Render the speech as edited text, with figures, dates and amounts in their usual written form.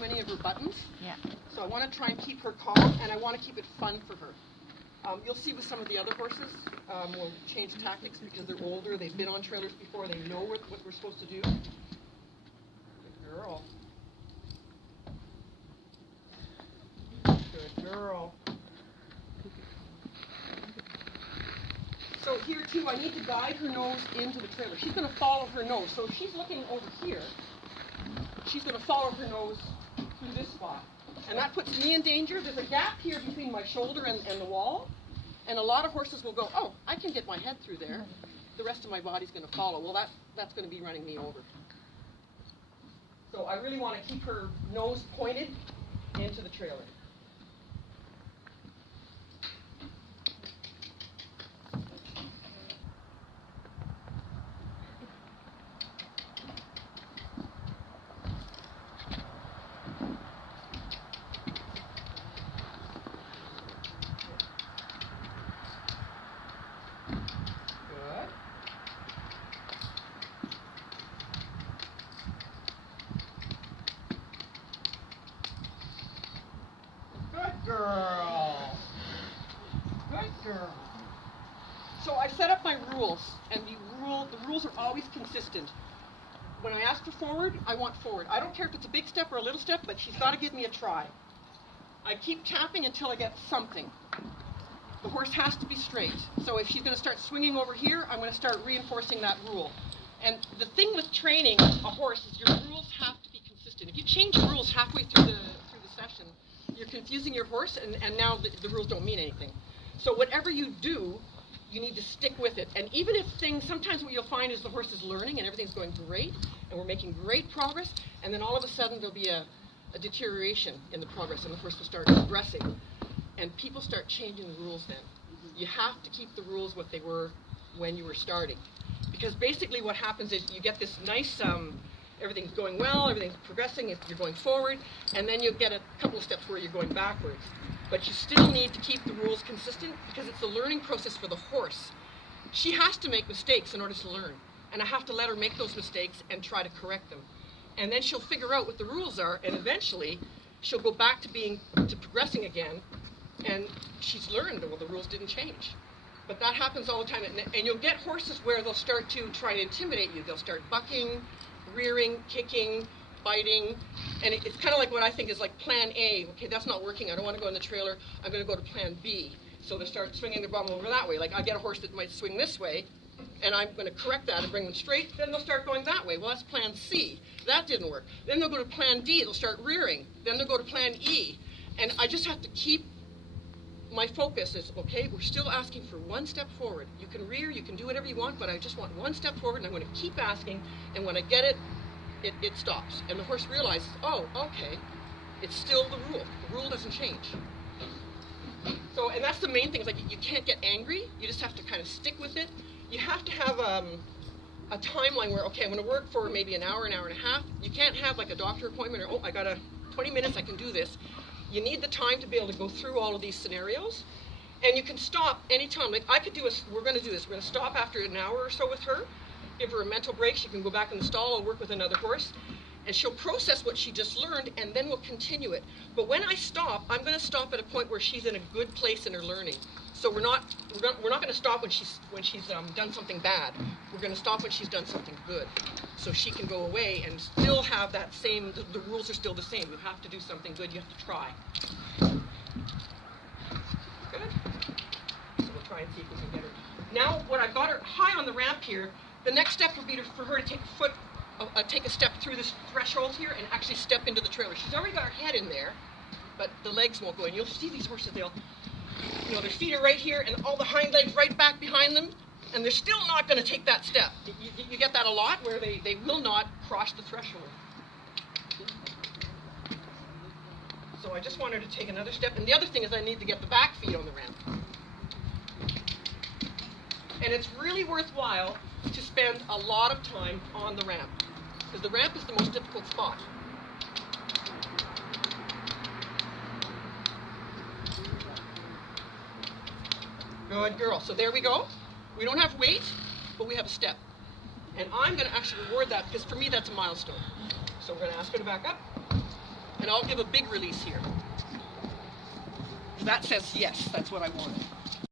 many of her buttons. Yeah. So I want to try and keep her calm, and I want to keep it fun for her. You'll see with some of the other horses, we'll change tactics because they're older, they've been on trailers before, they know what we're supposed to do. Good girl. Good girl. So here too, I need to guide her nose into the trailer. She's going to follow her nose. So if she's looking over here, she's going to follow her nose through this spot. And that puts me in danger. There's a gap here between my shoulder and the wall. And a lot of horses will go, oh, I can get my head through there. The rest of my body's going to follow. Well, that's going to be running me over. So I really want to keep her nose pointed into the trailer. Girl. Good girl. So I set up my rules, and the rules are always consistent. When I ask for forward, I want forward. I don't care if it's a big step or a little step, but she's got to give me a try. I keep tapping until I get something. The horse has to be straight. So if she's going to start swinging over here, I'm going to start reinforcing that rule. And the thing with training a horse is your rules have to be consistent. If you change rules halfway through the session, you're confusing your horse, and now the rules don't mean anything. So whatever you do, you need to stick with it. And even if sometimes what you'll find is the horse is learning and everything's going great, and we're making great progress, and then all of a sudden there'll be a deterioration in the progress, and the horse will start regressing. And people start changing the rules then. You have to keep the rules what they were when you were starting. Because basically what happens is you get this nice, everything's going well, everything's progressing, you're going forward, and then you'll get a couple of steps where you're going backwards. But you still need to keep the rules consistent because it's a learning process for the horse. She has to make mistakes in order to learn, and I have to let her make those mistakes and try to correct them. And then she'll figure out what the rules are, and eventually she'll go back to progressing again, and she's learned, well, the rules didn't change. But that happens all the time, and you'll get horses where they'll start to try to intimidate you. They'll start bucking, rearing, kicking, biting, and it's kind of like what I think is like plan A. Okay, that's not working. I don't want to go in the trailer. I'm going to go to plan B. So they start swinging their bum over that way. Like I get a horse that might swing this way, and I'm going to correct that and bring them straight. Then they'll start going that way. Well, that's plan C. That didn't work. Then they'll go to plan D. They'll start rearing. Then they'll go to plan E. And I just have to keep my focus is, okay, we're still asking for one step forward. You can rear, you can do whatever you want, but I just want one step forward, and I'm going to keep asking, and when I get it, it stops. And the horse realizes, oh, okay, it's still the rule. The rule doesn't change. So, and that's the main thing, is like you can't get angry, you just have to kind of stick with it. You have to have a timeline where, okay, I'm going to work for maybe an hour and a half. You can't have like a doctor appointment or, oh, I got 20 minutes, I can do this. You need the time to be able to go through all of these scenarios, and you can stop anytime. Like I could do we're going to do this. We're going to stop after an hour or so with her, give her a mental break. She can go back in the stall and work with another horse, and she'll process what she just learned, and then we'll continue it. But when I stop, I'm going to stop at a point where she's in a good place in her learning. So we're not going to stop when she's done something bad. We're going to stop when she's done something good, so she can go away and still have that same. The rules are still the same. You have to do something good. You have to try. Good. So we'll try and see if we can get her. Now, when I've got her high on the ramp here, the next step would be for her to take a step through this threshold here and actually step into the trailer. She's already got her head in there, but the legs won't go in. You'll see these horses, their feet are right here and all the hind legs right back behind them, and they're still not going to take that step. You get that a lot, where they will not cross the threshold. So I just want her to take another step, and the other thing is I need to get the back feet on the ramp. And it's really worthwhile to spend a lot of time on the ramp, because the ramp is the most difficult spot. Good girl. So there we go. We don't have weight, but we have a step. And I'm going to actually reward that, because for me that's a milestone. So we're going to ask her to back up. And I'll give a big release here. That says yes, that's what I wanted.